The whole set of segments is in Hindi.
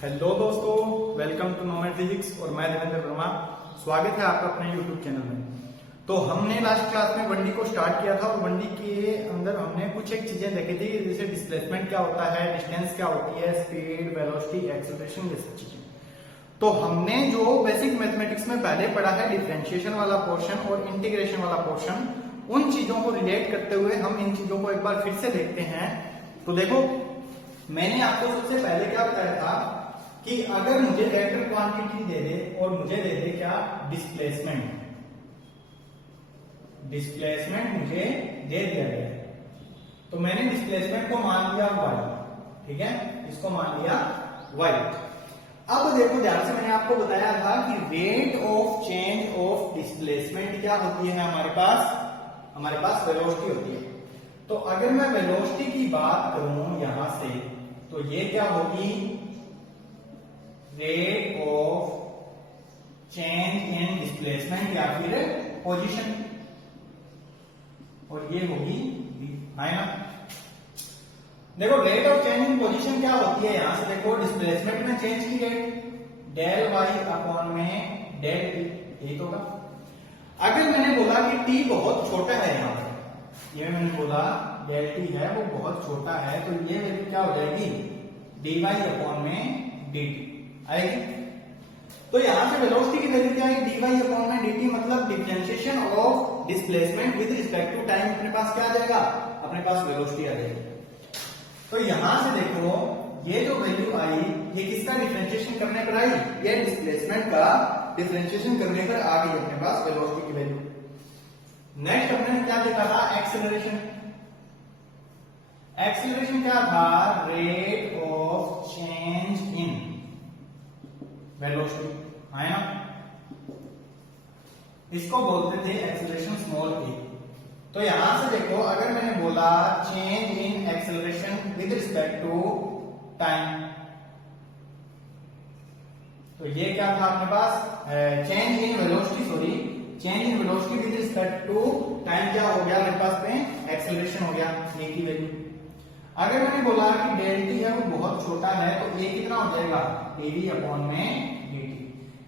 हेलो दोस्तों, वेलकम टू नॉमेड फिजिक्स और मैं देवेंद्र वर्मा। स्वागत है आपका अपने यूट्यूब चैनल में। तो हमने लास्ट क्लास में 1D को स्टार्ट किया था और 1D के अंदर हमने कुछ एक चीजें देखी थी, जैसे डिस्प्लेसमेंट क्या होता है, डिस्टेंस क्या होती है, स्पीड, वेलोसिटी, एक्सेलरेशन, ये सब चीजें। तो हमने जो बेसिक मैथमेटिक्स में पहले पढ़ा है, डिफरेंशिएशन वाला पोर्शन और इंटीग्रेशन वाला पोर्शन, उन चीजों को रिलेट करते हुए हम इन चीजों को एक बार फिर से देखते हैं। तो देखो, मैंने आपको सबसे पहले क्या बताया था कि अगर मुझे वेक्टर क्वांटिटी दे दे और मुझे दे दे क्या, डिस्प्लेसमेंट मुझे दे दिया गया, तो मैंने डिस्प्लेसमेंट को मान लिया y, ठीक है, इसको मान लिया y। अब देखो ध्यान से, मैंने आपको बताया था कि rate of change of displacement क्या होती है, हमारे पास वेलोसिटी होती है। तो अगर मैं वेलोसिटी की बात करूं यहां से, तो ये क्या होगी, rate of change in displacement या फिर पोजीशन, और ये होगी है ना। देखो, rate of change in position क्या होती है, यहां से देखो, डिस्प्लेसमेंट में चेंज की रेट डेल वाई अपॉन में डेल टी, यही तो होगा। अगर मैंने बोला कि टी बहुत छोटा है, यहां पर ये मैंने बोला डेल टी है वो बहुत छोटा है, तो ये वैल्यू क्या हो जाएगी, डी वाई अपॉन में डी टी आएगी। तो यहां से वेलोसिटी की वैल्यू क्या है, डी वाई अपॉन में डी टी, मतलब differentiation of displacement with respect to time. अपने पास क्या आ जाएगा, अपने पास वेलोसिटी आ जाएगी। तो यहां से देखो, ये जो वैल्यू आई, ये किसका डिफरेंशिएशन करने पर आई, ये डिस्प्लेसमेंट का डिफरेंशिएशन करने पर आ गई अपने पास वेलोसिटी की वैल्यू। नेक्स्ट हमने क्या देखा था, एक्सेलरेशन। एक्सेलरेशन क्या था, rate of change in velocity, है ना, इसको बोलते थे एक्सेलरेशन स्मॉल ए। तो यहां से देखो, अगर मैंने बोला change in acceleration with respect to time, तो ये क्या था अपने पास, change in velocity, change in velocity with respect to time, क्या हो गया मेरे पास में, एक्सेलरेशन हो गया, ए की वैल्यू। अगर मैंने बोला कि डेल टी है वो बहुत छोटा है, तो ए कितना हो जाएगा, ए वी अपॉन में डी टी।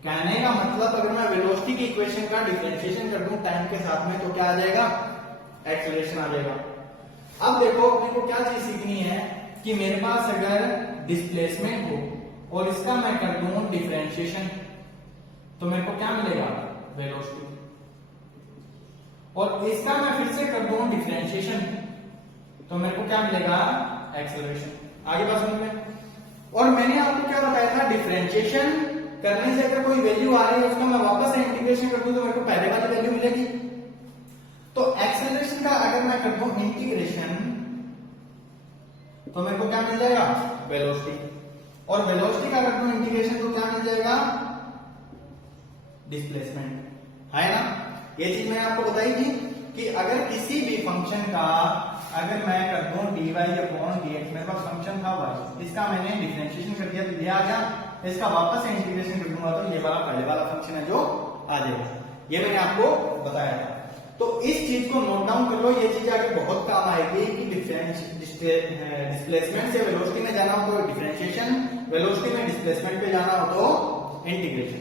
कहने का मतलब, अगर मैं वेलोसिटी की इक्वेशन का डिफरेंशिएशन कर दूं टाइम के साथ में, तो क्या आ जाएगा, एक्सेलरेशन आ जाएगा। अब देखो, अपने को क्या चीज सीखनी है कि मेरे पास अगर डिस्प्लेसमेंट हो और इसका मैं कर दूं डिफरेंशिएशन, तो मेरे को क्या मिलेगा, वेलोसिटी, और इसका मैं फिर से कर दूं डिफरेंशिएशन, तो मेरे को क्या मिलेगा, एक्सेलरेशन। आगे बात समझ में। और मैंने आपको क्या बताया था, डिफरेंशिएशन करने से अगर कोई वैल्यू आ रही है, उसका मैं वापस से इंटीग्रेशन कर दूं, तो मेरे को पहले वाली वैल्यू मिलेगी। तो एक्सेलरेशन का अगर मैं कर दूं इंटीग्रेशन, तो मेरे को क्या मिल जाएगा, वेलोसिटी, और वेलोसिटी का कर दूं इंटीग्रेशन, तो क्या मिल जाएगा, डिस्प्लेसमेंट, है ना। ये चीज मैंने आपको बताई थी कि अगर किसी भी फंक्शन का अगर मैं कर दूं D Y upon D X, मेरे पास फंक्शन था वाई, इसका मैंने डिफरेंशिएशन कर दिया, तो ये आ गया, इसका वापस से इंटीग्रेशन कर दूंगा, तो ये वाला पहले वाला फंक्शन है जो आ जाएगा। ये मैंने आपको बताया था। तो इस चीज को नोट डाउन कर लो, ये चीज आगे बहुत काम आएगी कि डिस्प्लेसमेंट से वेलोसिटी में जाना हो तो डिफरेंशिएशन, वेलोसिटी में डिस्प्लेसमेंट पे जाना हो तो इंटीग्रेशन,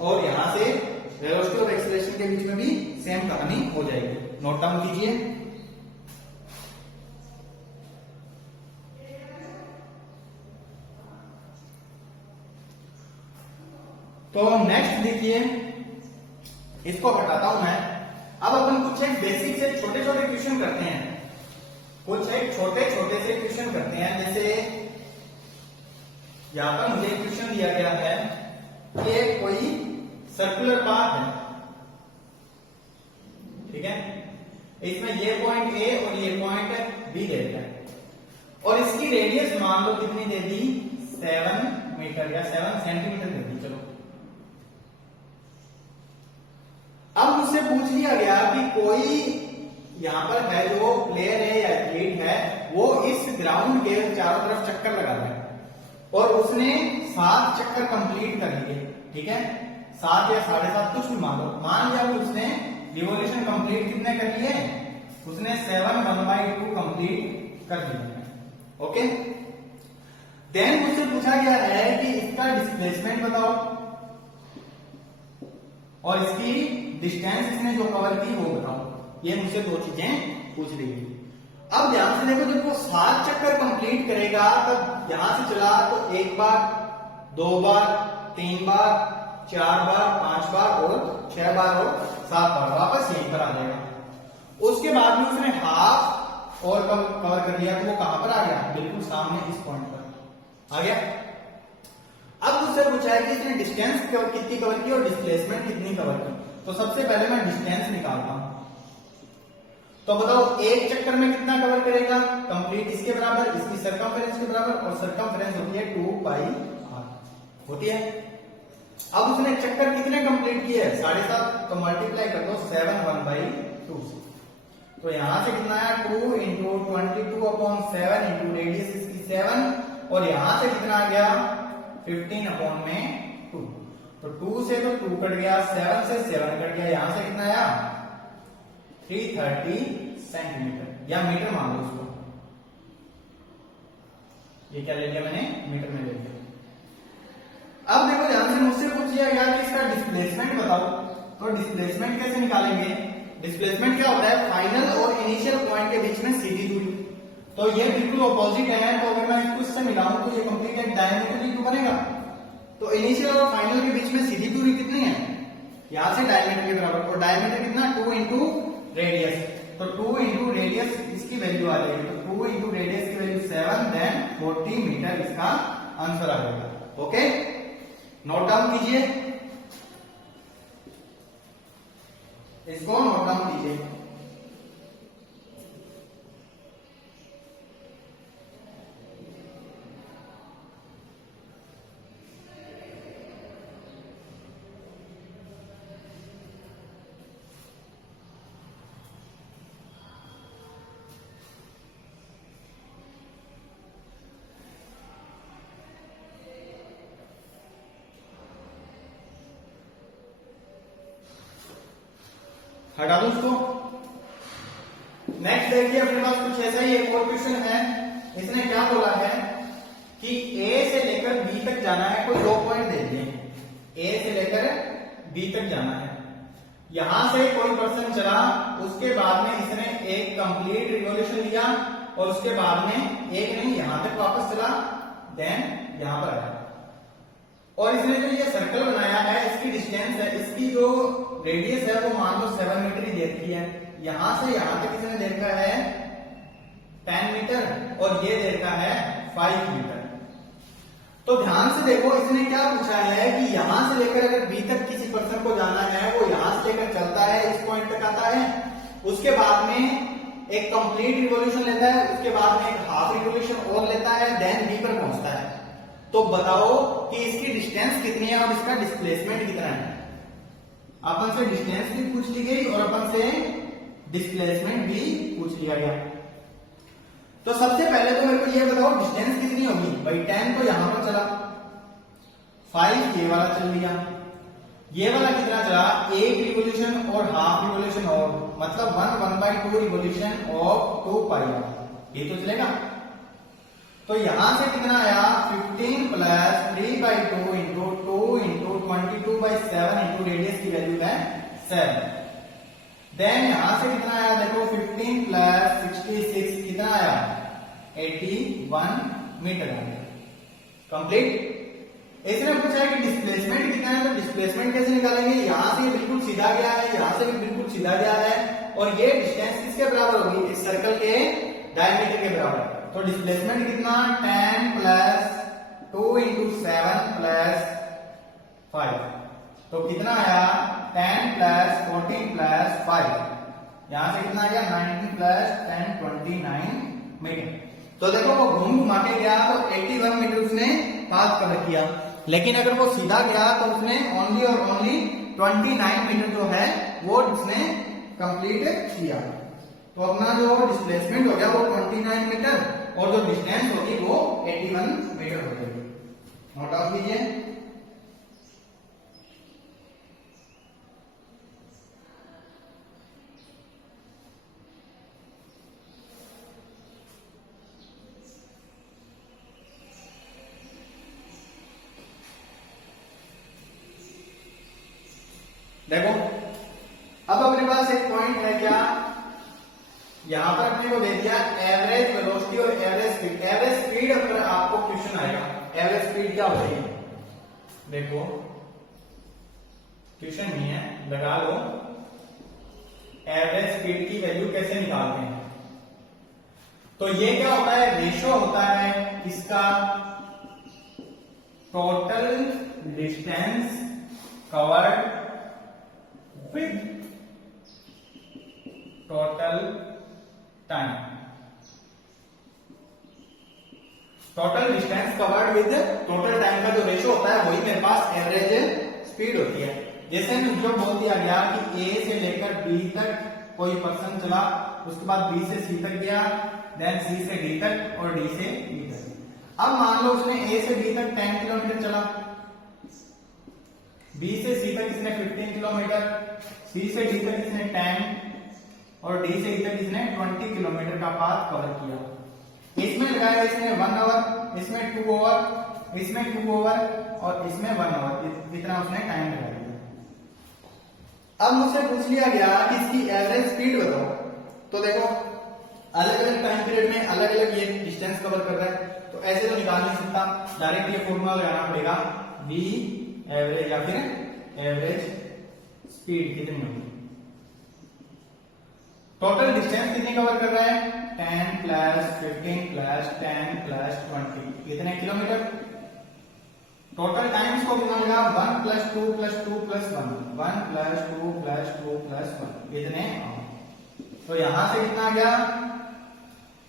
और यहां से वेलोसिटी और एक्सेलरेशन के बीच में भी सेम कहानी हो जाएगी। नोट डाउन कीजिए। तो नेक्स्ट देखिए, इसको हटाता हूं मैं। अब अपन कुछ एक बेसिक से छोटे छोटे क्वेश्चन करते हैं, कुछ एक छोटे छोटे से क्वेश्चन करते हैं। जैसे यहां पर मुझे एक क्वेश्चन दिया गया है कि कोई सर्कुलर पाथ है, ठीक है, इसमें ये पॉइंट ए और ये पॉइंट बी दे दिया है, और इसकी रेडियस मान लो कितनी दे दी, 7 मीटर या 7 सेंटीमीटर दे दी। चलो, अब मुझसे पूछ लिया गया कि कोई यहां पर है जो प्लेयर है या एथलीट है, वो इस ग्राउंड के चारों तरफ चक्कर लगा रहा है, और उसने 7 चक्कर कंप्लीट कर लिए, ठीक है, 7 या 7.5 कुछ भी मान लो, मान लिया कि उसने रिवॉल्यूशन कंप्लीट कितने कर लिए, उसने 7 1/2 कंप्लीट कर दिया, ओके। देन मुझसे पूछा गया है कि डिस्प्लेसमेंट बताओ और इसकी डिस्टेंस इसने जो कवर की वो बताओ। ये मुझसे दो चीजें पूछ रही है। अब ध्यान से देखो, जब वो 7 चक्कर कंप्लीट करेगा तब यहां से चला तो 1 बार, 2 बार, 3 बार, 4 बार, 5 बार और 6 बार और 7 बार वापस यहीं पर आ जाएगा। उसके बाद में उसने हाफ और कवर कर लिया तो वो कहां पर आ गया? बिल्कुल सामने इस पॉइंट पर आ गया। अब मुझसे पूछा है कि इसने डिस्टेंस कितनी कवर की और डिस्प्लेसमेंट कितनी कवर की। तो सबसे पहले मैं डिस्टेंस निकालता हूं। तो बताओ एक चक्कर में कितना कवर करेगा? कंप्लीट इसके बराबर, इसकी सरकमफेरेंस के बराबर, और सरकमफेरेंस होती है 2 पाई r होती है। अब उसने चक्कर कितने कंप्लीट किए? 7.5, तो मल्टीप्लाई कर दो 7 1/2 से। तो यहां से कितना आया? 2 इंटू 22/7 इंटू रेडियस इसकी 7, और यहां से कितना आ गया? 15/2। तो 2 से तो 2 कट गया, 7 से 7 कट गया, यहां से कितना आया? 330 सेंटीमीटर, या मीटर मान लो उसको। ये क्या ले लिया मैंने? मीटर में ले लिया। अब देखो ध्यान से मुझसे पूछ लिया गया कि इसका डिस्प्लेसमेंट बताओ। तो डिस्प्लेसमेंट कैसे निकालेंगे? डिस्प्लेसमेंट क्या होता है? फाइनल और इनिशियल पॉइंट के बीच में सीधी दूरी। तो ये बिल्कुल ऑपोजिट है, तो अगर मैं इसको इससे मिलाऊं तो ये कंप्लीट एक डायमीटर तो बनेगा। तो इनिशियल और फाइनल के बीच में सीधी दूरी कितनी है? यहां से डायमीटर के बराबर, और डायमीटर कितना? 2 इंटू रेडियस। तो 2 इंटू रेडियस इसकी वैल्यू आ जाएगी, तो 2 इंटू रेडियस की वैल्यू 7, देन 40 मीटर इसका आंसर आ जाएगा। ओके, नोट डाउन कीजिए, इसको नोट डाउन कीजिए। हटा दो उसको। नेक्स्ट देखिए, अपने पास कुछ ऐसा ही एक और क्वेश्चन है। इसने क्या बोला है कि ए से लेकर बी तक जाना है, कोई 2 पॉइंट दे दिए। ए से लेकर बी तक जाना है, यहां से कोई पर्सन चला, उसके बाद में इसने एक कंप्लीट रिवॉल्यूशन लिया, और उसके बाद में एक नहीं यहां तक वापस चला, देन यहां पर आया, और इसने जो ये सर्कल बनाया है इसकी डिस्टेंस है, इसकी जो रेडियस है वो मान लो 7 मीटर ही दे रखी है। यहां से यहां तक इसने दे रखा है 10 मीटर, और ये दे रखा है 5 मीटर। तो ध्यान से देखो, इसने क्या पूछा है कि यहां से लेकर अगर बी तक किसी पर्सन को जाना है, वो यहां से लेकर चलता है, इस पॉइंट तक आता है, उसके बाद में एक कंप्लीट रिवॉल्यूशन लेता है, उसके बाद में एक हाफ रिवॉल्यूशन और लेता है, देन बी पर पहुंचता है। तो बताओ कि इसकी डिस्टेंस कितनी है और इसका डिस्प्लेसमेंट कितना है। अपन से डिस्टेंस भी पूछ ली गई और अपन से डिस्प्लेसमेंट भी पूछ लिया गया। तो सबसे पहले तो मेरे को ये बताओ डिस्टेंस कितनी होगी। भाई 10 तो यहां पर चला, 5 ये वाला चल लिया, ये वाला कितना चला? 1 रिवॉल्यूशन और हाफ रिवॉल्यूशन, और मतलब 1/2 रिवॉल्यूशन ऑफ 2 पाई, ये तो चलेगा। तो यहां से कितना आया? 15 plus 3/2 into 2 into 22/7 into radius की वैल्यू है 7। देन यहां से कितना आया? देखो 15 प्लस 66 कितना आया? 81 मीटर आया। कंप्लीट। इसने पूछा है कि डिस्प्लेसमेंट कितना है, तो डिस्प्लेसमेंट कैसे निकालेंगे? यहां से बिल्कुल सीधा गया है, यहां से भी बिल्कुल सीधा गया है, और ये डिस्टेंस किसके बराबर होगी? इस सर्कल के डायमीटर के बराबर। तो डिस्प्लेसमेंट कितना? 10 प्लस 2 इंटू 7 प्लस 5, तो कितना आया? 10 प्लस 14 प्लस 5, यहां से कितना आ गया? 19 प्लस 10 29 मीटर। तो देखो वो घूम घुमा के गया तो 81 मीटर उसने पास कवर किया, लेकिन अगर वो सीधा गया तो उसने ओनली और ओनली 29 मीटर जो है वो उसने कंप्लीट किया। तो अपना जो डिस्प्लेसमेंट हो गया वो 29 मीटर, और जो डिस्टेंस होगी वो 81 मीटर हो जाएगी। नोट डाउन कीजिए। देखो अब अपने पास एक पॉइंट है क्या, यहां पर अपने को दे दिया एवरेज वेलोसिटी और एवरेज स्पीड। एवरेज स्पीड अगर आपको क्वेश्चन आएगा, एवरेज स्पीड क्या होती है, देखो क्वेश्चन नहीं है, लगा लो एवरेज स्पीड की वैल्यू कैसे निकालते हैं। तो ये क्या होता है, रेशो होता है इसका total distance covered with total time. Total distance covered with total time का जो रेशो होता है वही मेरे पास एवरेज स्पीड होती है। जैसे जो बोल दिया गया कि ए से लेकर बी तक कोई पर्सन चला, उसके बाद बी से सी तक गया, देन सी से डी तक और डी से ई तक। अब मान लो उसने ए से बी तक 10 किलोमीटर चला, बी से सी तक इसने 15 किलोमीटर, सी से डी तक इसने 10 और डी से ई तक इसने 20 किलोमीटर का पाथ कवर किया। इसमें लगाया इसने 1 आवर, इसमें 2 आवर, इसमें 2 आवर और इसमें 1 आवर, इतना उसने टाइम लगा दिया। अब मुझसे पूछ लिया गया कि इसकी एवरेज स्पीड बताओ। तो देखो अलग अलग टाइम पीरियड में अलग अलग ये डिस्टेंस कवर कर रहा है, तो ऐसे तो निकाल नहीं सकता, डायरेक्ट ये फॉर्मूला लगाना पड़ेगा, बी एवरेज या फिर एवरेज स्पीड कितनी होगी। टोटल डिस्टेंस कितनी कवर कर रहा है, 10 प्लस 15 प्लस 10 प्लस 20, कितने किलोमीटर। टोटल टाइम्स को कितना मिलेगा, 1 plus 2 plus 2 plus 1, 1 plus 2 plus 2 plus 1, इतने। तो यहां से कितना आ गया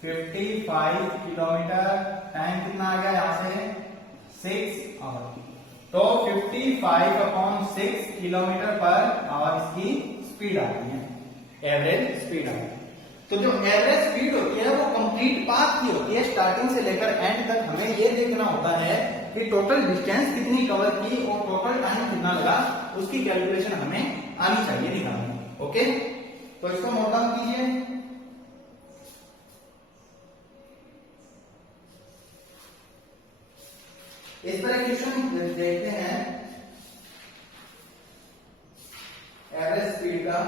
55 किलोमीटर, टाइम कितना आ गया यहां से 6 आवर। तो 55/6 किलोमीटर पर आवर इसकी स्पीड आती है, एवरेज स्पीड आती है। तो जो एवरेज स्पीड होती है वो कंप्लीट पाथ की होती है, स्टार्टिंग से लेकर एंड तक हमें ये देखना होता है कि टोटल डिस्टेंस कितनी कवर की और टोटल टाइम कितना लगा, उसकी कैलकुलेशन हमें आनी चाहिए निकालनी। ओके, तो इसको नोट डाउन कीजिए। इस तरह क्वेश्चन देखते हैं एवरेज स्पीड का।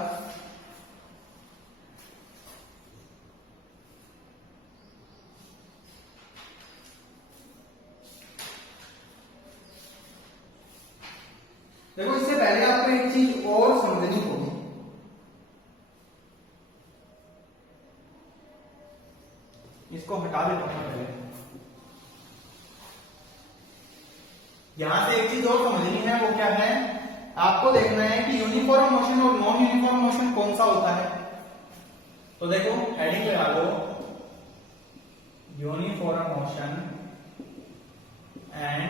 देखो इससे पहले आपको एक चीज और समझनी होगी, इसको हटा देता हूं पहले। यहां से एक चीज और समझनी है, वो क्या है, आपको देखना है कि यूनिफॉर्म मोशन और नॉन यूनिफॉर्म मोशन कौन सा होता है। तो देखो हेडिंग लगा लो, uniform motion and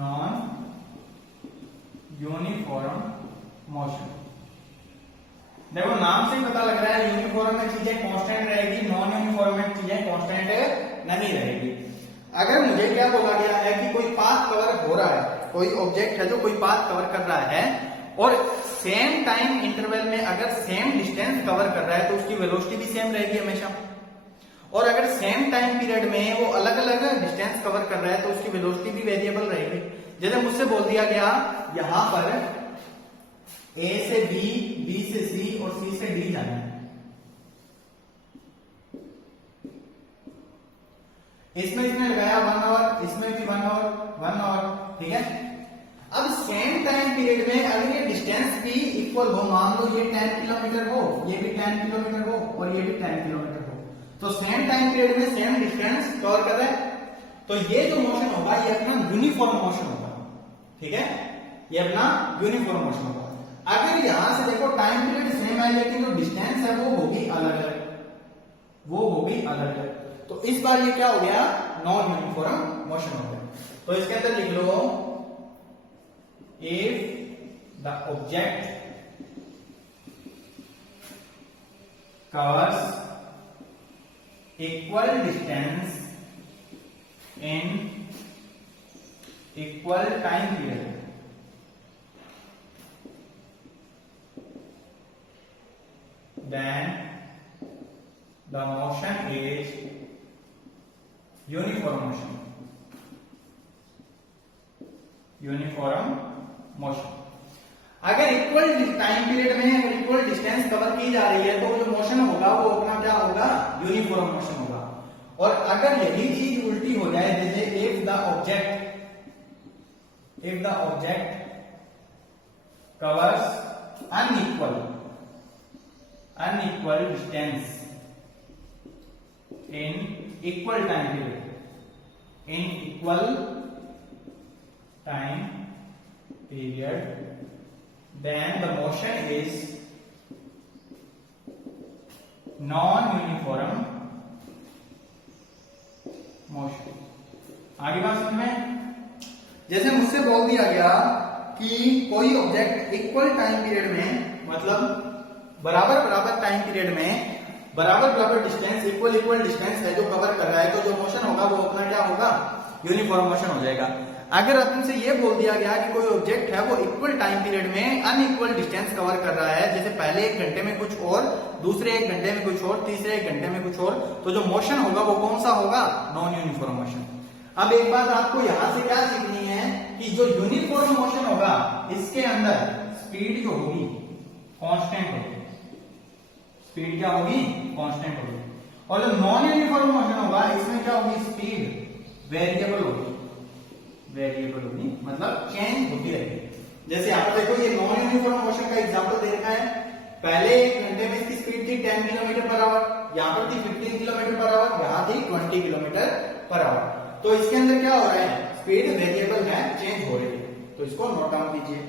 non uniform motion. देखो नाम से पता लग रहा है यूनिफॉर्म में चीजें कांस्टेंट रहेगी, नॉन यूनिफॉर्म में चीजें कांस्टेंट नहीं रहेगी। अगर मुझे क्या बोला गया है कि कोई पाथ कवर हो रहा है, कोई ऑब्जेक्ट है जो कोई पाथ कवर कर रहा है और सेम टाइम इंटरवल में अगर सेम डिस्टेंस कवर कर रहा है तो उसकी वेलोसिटी भी सेम रहेगी हमेशा। और अगर सेम टाइम पीरियड में वो अलग अलग डिस्टेंस कवर कर रहा है तो उसकी वेलोसिटी भी वेरिएबल रहेगी। जैसे मुझसे बोल दिया गया यहां पर ए से बी, बी से सी और सी से डी जाना है, इसमें इसने लगाया 1 आवर, इसमें भी 1 आवर 1 आवर, ठीक है। अब सेम टाइम पीरियड में अगर ये डिस्टेंस भी इक्वल हो, मान लो ये 10 किलोमीटर हो, ये भी 10 किलोमीटर हो और ये भी 10 किलोमीटर हो, तो सेम टाइम पीरियड में सेम डिस्टेंस कवर कर रहे हैं, तो ये जो मोशन होगा ये अपना यूनिफॉर्म मोशन होगा, ठीक है, ये अपना यूनिफॉर्म मोशन होगा। अगर यहां से देखो टाइम पीरियड सेम है लेकिन जो डिस्टेंस है वो होगी अलग अलग, वो होगी अलग अलग, तो इस बार ये क्या हो गया, नॉन यूनिफॉर्म मोशन हो गया। तो इसके अंदर लिख लो, if the object covers equal distance in equal time period, then the motion is uniform motion. Uniform motion. अगर इक्वल टाइम पीरियड में अगर इक्वल डिस्टेंस कवर की जा रही है तो जो मोशन होगा वो अपना क्या होगा, यूनिफॉर्म मोशन होगा। और अगर यही चीज उल्टी हो जाए, जैसे if the object covers unequal distance in equal time period, then the motion is non-uniform motion। आगे बात समझ में, जैसे मुझसे बोल दिया गया कि कोई ऑब्जेक्ट इक्वल टाइम पीरियड में, मतलब बराबर टाइम पीरियड में बराबर डिस्टेंस, इक्वल डिस्टेंस है जो कवर कर रहा है, तो जो मोशन होगा वो अपना क्या होगा, यूनिफॉर्म मोशन हो जाएगा। अगर अपन से ये बोल दिया गया कि कोई ऑब्जेक्ट है वो इक्वल टाइम पीरियड में अनइक्वल डिस्टेंस कवर कर रहा है, जैसे पहले 1 घंटे में कुछ और, दूसरे 1 घंटे में कुछ और, तीसरे 1 घंटे में कुछ और, तो जो मोशन होगा वो कौन सा होगा, नॉन यूनिफॉर्म मोशन। अब एक बात आपको यहां से क्या सीखनी है कि जो यूनिफॉर्म मोशन होगा इसके अंदर स्पीड जो होगी कांस्टेंट होगी, स्पीड क्या होगी, कांस्टेंट होगी। और जो नॉन यूनिफॉर्म मोशन होगा इसमें क्या होगी, स्पीड वेरिएबल होगी, मतलब चेंज होती रहेगी। जैसे आप देखो ये नॉन यूनिफॉर्म मोशन का एग्जांपल दे रखा है, पहले 1 घंटे में इसकी स्पीड थी 10 किलोमीटर पर आवर, यहां पर थी 15 किलोमीटर पर आवर, यहां थी 20 किलोमीटर पर आवर। तो इसके अंदर क्या हो रहा है, स्पीड वेरिएबल है, चेंज हो रही है, तो इसको नोट डाउन कीजिए।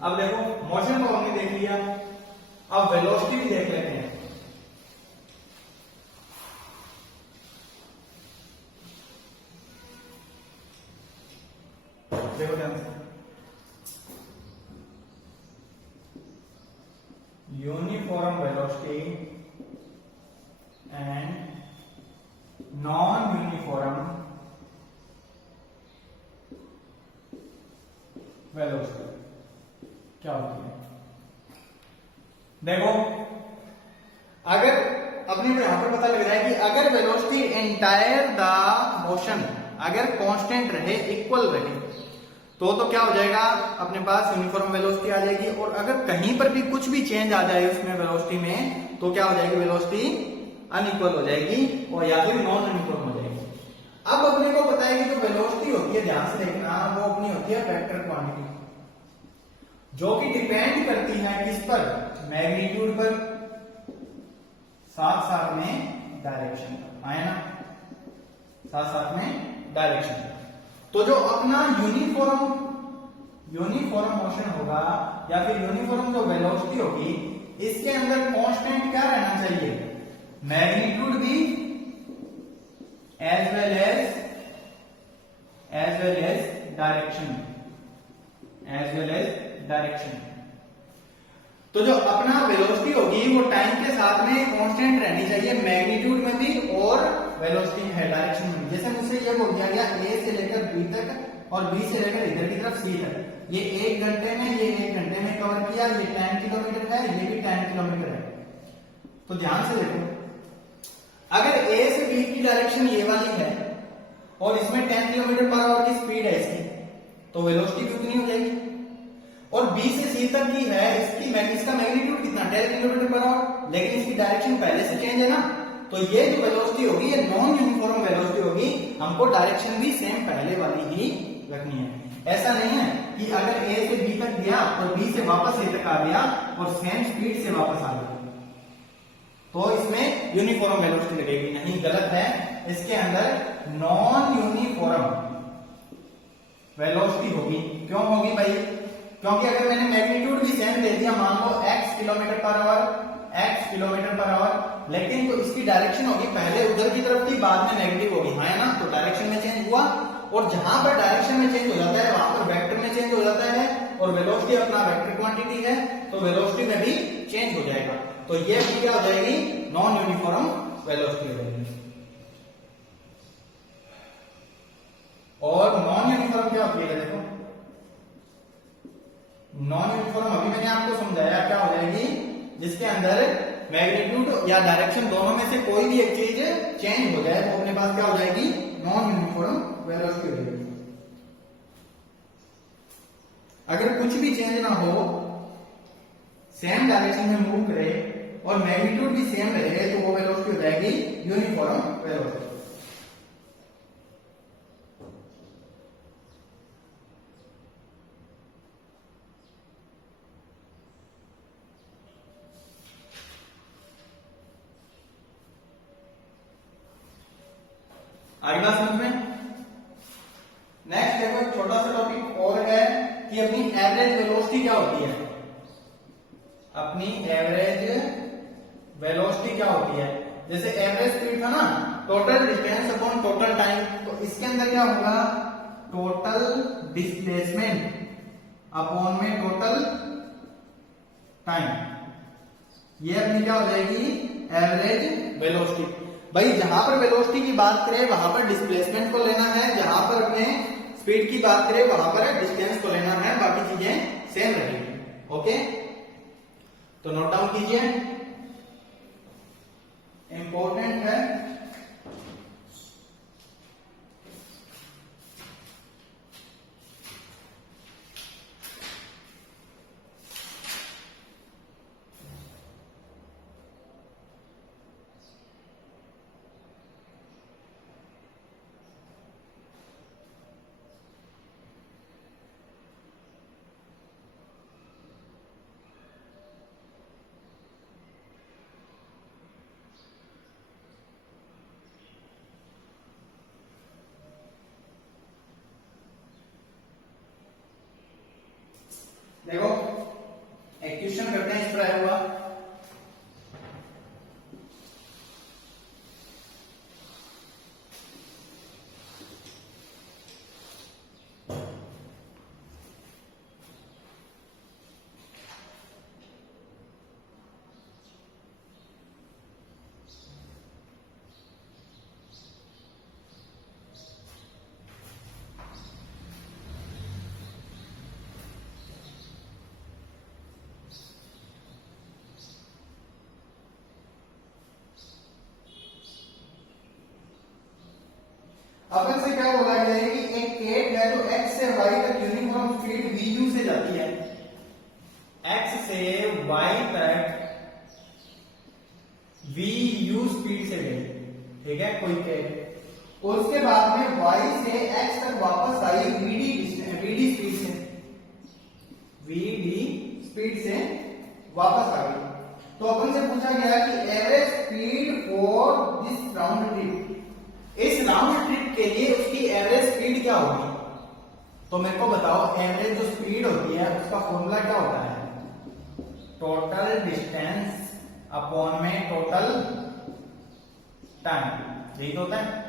अब देखो मोशन को हमने देख लिया, अब वेलोसिटी भी देख लेते हैं। देखो ध्यान से, uniform velocity and non uniform velocity क्या होती है। देखो अगर अपने को यहां पर पता लग रहा है कि अगर वेलोसिटी एंटायर द मोशन अगर कांस्टेंट रहे, इक्वल रहे, तो क्या हो जाएगा, अपने पास यूनिफॉर्म वेलोसिटी आ जाएगी। और अगर कहीं पर भी कुछ भी चेंज आ जाए उसमें वेलोसिटी में, तो क्या हो जाएगी, वेलोसिटी अनइक्वल हो जाएगी और या फिर नॉन यूनिफॉर्म हो जाएगी। अब अपने को पता है कि जो वेलोसिटी होती है, ध्यान से देखना, वो अपनी होती है वेक्टर क्वांटिटी, जो कि डिपेंड करती है किस पर, मैग्नीट्यूड पर, साथ साथ में डायरेक्शन पर, आया ना, साथ साथ में डायरेक्शन। तो जो अपना यूनिफॉर्म मोशन होगा या फिर यूनिफॉर्म जो वेलोसिटी होगी, इसके अंदर कांस्टेंट क्या रहना चाहिए, मैग्नीट्यूड भी एज वेल एज डायरेक्शन। तो जो अपना वेलोसिटी होगी वो टाइम के साथ में कांस्टेंट रहनी चाहिए, मैग्नीट्यूड में भी और वेलोसिटी है डायरेक्शन में। जैसे मुझसे ये बोल दिया गया ए से लेकर बी तक और बी से लेकर इधर की तरफ सी तक, ये 1 घंटे में, ये 1 घंटे में कवर किया, ये 10 किलोमीटर है, ये भी 10 किलोमीटर है। तो ध्यान से देखो, अगर ए से बी की डायरेक्शन ये वाली है और इसमें 10 किलोमीटर पर आवर की स्पीड है इसकी, तो वेलोसिटी भी उतनी हो जाएगी। और बी से सी तक की है, इसका मैग्नीट्यूड कितना, 10 किलोमीटर पर आवर, लेकिन इसकी डायरेक्शन पहले से चेंज है ना, तो ये जो वेलोसिटी होगी ये नॉन यूनिफॉर्म वेलोसिटी होगी। हमको डायरेक्शन भी सेम पहले वाली ही रखनी है। ऐसा नहीं है कि अगर ए से बी तक गया और बी से वापस ए तक आ गया और सेम स्पीड से वापस आ गया, तो इसमें यूनिफॉर्म वेलोसिटी लगेगी, नहीं, गलत है। इसके अंदर नॉन यूनिफॉर्म वेलोसिटी होगी। क्यों होगी भाई, क्योंकि अगर मैंने मैग्नीट्यूड भी सेम दे दिया, मान लो x किलोमीटर पर आवर, लेकिन तो इसकी डायरेक्शन होगी पहले उधर की तरफ थी, बाद में नेगेटिव होगी, हाँ है ना, तो डायरेक्शन में चेंज हुआ। और जहां पर डायरेक्शन में चेंज हो जाता है वहां पर वेक्टर में चेंज हो जाता है, और वेलोसिटी अपना वेक्टर क्वांटिटी है, तो वेलोसिटी में भी चेंज हो जाएगा। तो ये भी क्या हो जाएगी, नॉन यूनिफॉर्म वेलोसिटी हो जाएगी। और नॉन यूनिफॉर्म क्या होती है, देखो नॉन यूनिफॉर्म अभी मैंने आपको समझाया क्या हो जाएगी, जिसके अंदर मैग्नीट्यूड या डायरेक्शन दोनों में से कोई भी एक चीज चेंज हो जाए तो अपने पास क्या हो जाएगी, नॉन यूनिफॉर्म वेलोसिटी हो जाएगी। अगर कुछ भी चेंज ना हो, सेम डायरेक्शन में मूव करे और मैग्नीट्यूड भी सेम रहे, तो वो वेलोसिटी हो जाएगी यूनिफॉर्म वेलोसिटी। आगे बात समझ में। नेक्स्ट देखो एक छोटा सा टॉपिक और है कि अपनी एवरेज वेलोसिटी क्या होती है, अपनी एवरेज वेलोसिटी क्या होती है। जैसे एवरेज स्पीड था ना, total distance upon total time, तो इसके अंदर क्या होगा, टोटल डिस्प्लेसमेंट अपॉन में टोटल टाइम, ये अपनी क्या हो जाएगी, एवरेज वेलोसिटी। भाई जहां पर वेलोसिटी की बात करें वहां पर डिस्प्लेसमेंट को लेना है, जहां पर अपने स्पीड की बात करें वहां पर डिस्टेंस को लेना है, बाकी चीजें सेम रहेगी। ओके, तो नोट डाउन कीजिए, इंपॉर्टेंट है। देखो एक क्वेश्चन करते हैं, इस पर आया हुआ, अपन से क्या बोला गया है कि एक केट है जो x से y तक यूनिफॉर्म स्पीड vu से जाती है, x से y तक vu स्पीड से गई, ठीक है, कोई केट, और उसके बाद में y से x तक वापस आई vd स्पीड से वापस आ गई। तो अपन से पूछा गया कि average speed for this round trip, इस राउंड ट्रिप के लिए उसकी एवरेज स्पीड क्या होगी। तो मेरे को बताओ, एवरेज जो स्पीड होती है उसका फॉर्मूला क्या होता है, टोटल डिस्टेंस अपॉन में टोटल टाइम, यही तो होता है।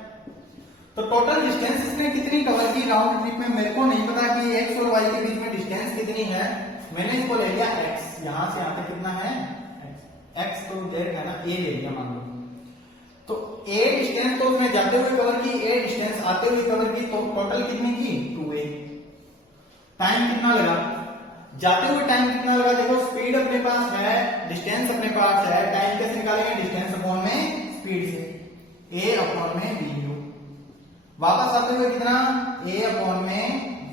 तो टोटल डिस्टेंस इसने कितनी कवर की राउंड ट्रिप में, मेरे को नहीं पता कि x और y के बीच में डिस्टेंस कितनी है, मैंने इसको ले लिया x, यहां से यहां तक कितना है x, तो देर है ना a ले लिया मान लो। तो a डिस्टेंस तो उसने जाते हुए कवर की, a डिस्टेंस आते हुए कवर की, तो टोटल कितनी की 2a। टाइम कितना लगा, जाते हुए टाइम कितना लगा, देखो स्पीड अपने पास है, डिस्टेंस अपने पास है, टाइम कैसे निकालेंगे, डिस्टेंस अपॉन में स्पीड से, a अपॉन में vu। वापस आते हुए कितना, a अपॉन में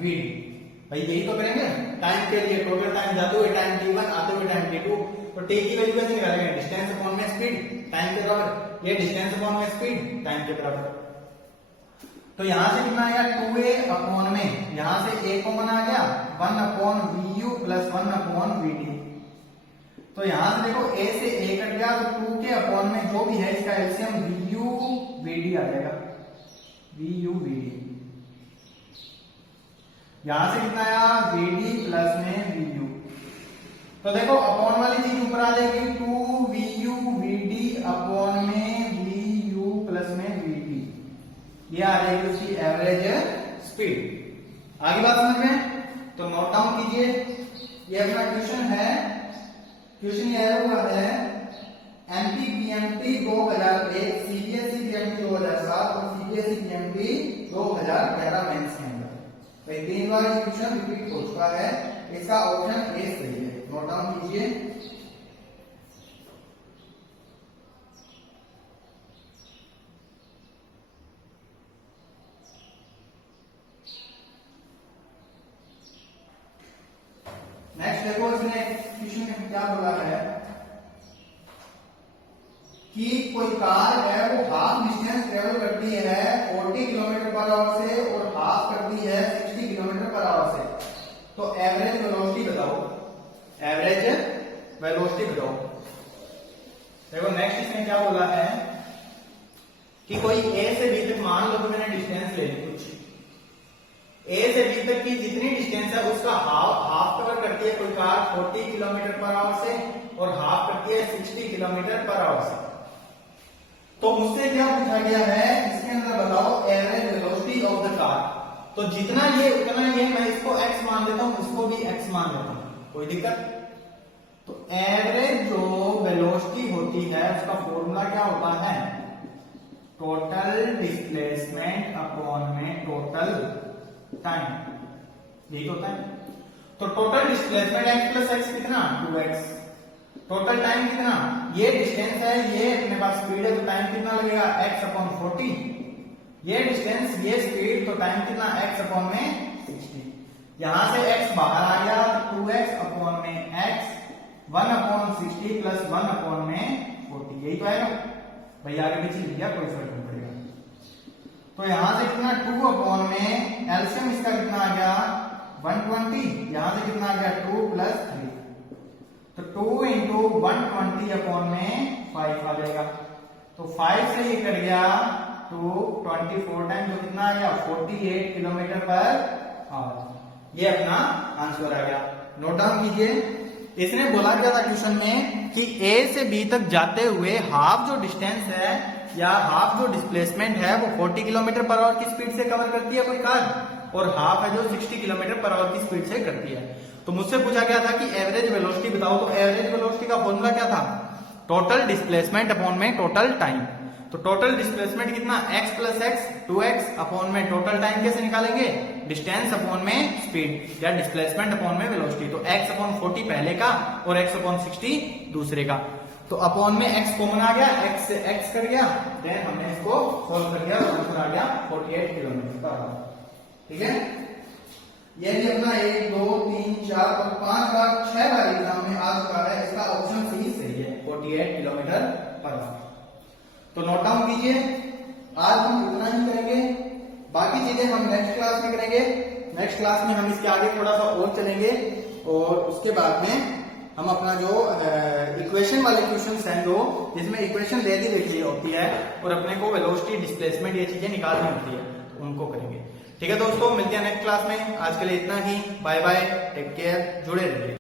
vd, भाई यही तो करेंगे टाइम के लिए, टोटल टाइम जाते हुए टाइम t1, आते हुए टाइम t2, तो t की वैल्यू कैसे निकालेंगे, डिस्टेंस अपॉन में स्पीड, टाइम के बराबर, ये डिस्टेंस अपॉन में स्पीड, टाइम के बराबर। तो यहां से कितना आया 2a अपॉन में, यहां से a कॉमन आ गया, 1 upon vu plus 1 upon vd। तो यहां से देखो a से a कट गया, तो 2 के अपॉन में जो भी है इसका एलसीएम vu vd आ जाएगा, vu vd। यहां से कितना आया vd प्लस में vu, तो देखो अपॉन वाली चीज ऊपर आ जाएगी, 2vu vd अपॉन में vu प्लस में vt, ये आ जाएगी उसकी एवरेज स्पीड। आगे बात समझ में? तो नोट डाउन कीजिए, ये अपना क्वेश्चन है, क्वेश्चन ये हुआ है एमपी पीएमटी 2001, सीबीएसई पीएमटी 2007 और सीबीएसई पीएमटी 2011 मेंस के अंदर। तो 3 बार ये क्वेश्चन रिपीट हो चुका है, इसका ऑप्शन ए सही है, नोट डाउन कीजिए। नेक्स्ट देखो, इसने क्वेश्चन में क्या बोला है कि कोई कार है वो हाफ डिस्टेंस ट्रेवल करती है 40 किलोमीटर पर आवर से और हाफ करती है 60 किलोमीटर पर आवर से, तो एवरेज वेलोसिटी बताओ, एवरेज वेलोसिटी बताओ। देखो नेक्स्ट इसमें क्या बोला है कि कोई ए से बी तक, मान लो तो मैंने डिस्टेंस ले ली कुछ, ए से बी तक की जितनी डिस्टेंस है उसका हाफ कवर करती है कोई कार 40 किलोमीटर पर आवर से और हाफ करती है 60 किलोमीटर पर आवर से। तो मुझसे क्या पूछा गया है, इसके अंदर बताओ average velocity of the car. तो जितना ये उतना ये, मैं इसको x मान देता हूं, इसको भी x मान देता हूं, कोई दिक्कत? तो एवरेज जो वेलोसिटी होती है उसका फॉर्मूला क्या होता है, टोटल डिस्प्लेसमेंट अपॉन में टोटल टाइम, यही होता है। तो total displacement x plus x कितना, 2x, टोटल टाइम कितना, ये डिस्टेंस है, ये अपने पास स्पीड है, तो टाइम कितना लगेगा, x अपॉन 40, ये डिस्टेंस ये स्पीड, तो टाइम कितना, x अपॉन में 60। यहां से x बाहर आ गया तो 2x अपॉन में x, 1 अपॉन 60 प्लस 1 अपॉन में 40, यही तो आएगा भाई, आगे पीछे लिख दिया, कोई फर्क नहीं पड़ेगा। तो यहां से कितना, 2 अपॉन में एलसीएम इसका कितना आ गया 120, यहां से कितना आ गया 2 प्लस 3, तो 2 इंटू 120 अपॉन में 5 आ जाएगा। तो 5 से ये कट गया 2, 24 टाइम, तो कितना आ गया 48 किलोमीटर पर आवर। ये अपना आंसर आ गया, नोट डाउन कीजिए। इसने बोला क्या था क्वेश्चन में कि ए से बी तक जाते हुए हाफ जो डिस्टेंस है या हाफ जो डिस्प्लेसमेंट है वो 40 किलोमीटर पर आवर की स्पीड से कवर करती है कोई कार, और हाफ है जो 60 किलोमीटर पर आवर की स्पीड से करती है। तो मुझसे पूछा गया था कि एवरेज वेलोसिटी बताओ, तो एवरेज वेलोसिटी का फॉर्मूला क्या था, टोटल डिस्प्लेसमेंट अपॉन में टोटल टाइम। तो टोटल डिस्प्लेसमेंट कितना, x plus x 2x upon में टोटल टाइम कैसे निकालेंगे, डिस्टेंस अपॉन में स्पीड या डिस्प्लेसमेंट अपॉन में वेलोसिटी। तो x अपॉन 40 पहले का और x अपॉन 60 दूसरे का, तो अपॉन में x कॉमन आ गया, x से x कट गया, देन हमने इसको सॉल्व कर दिया, तो आंसर आ गया 48 किलोमीटर पर आवर। ठीक है, ये भी अपना 1 2 3 4 और 5 बार 6 बार एग्जाम में आ चुका है, इसका ऑप्शन सी सही है, 48 किलोमीटर पर आवर। तो नोट डाउन कीजिए, आज हम इतना ही करेंगे, बाकी चीजें हम नेक्स्ट क्लास में करेंगे। नेक्स्ट क्लास में हम इसके आगे थोड़ा सा और चलेंगे, और उसके बाद में हम अपना जो इक्वेशन वाले क्वेश्चंस हैं जो जिसमें इक्वेशन दे दी लिखी होती है और अपने को वेलोसिटी डिस्प्लेसमेंट ये चीजें निकालनी होती है, तो उनको करेंगे। ठीक है दोस्तों, मिलते हैं नेक्स्ट क्लास में, आज के लिए इतना ही, बाय बाय, टेक केयर, जुड़े रहिए।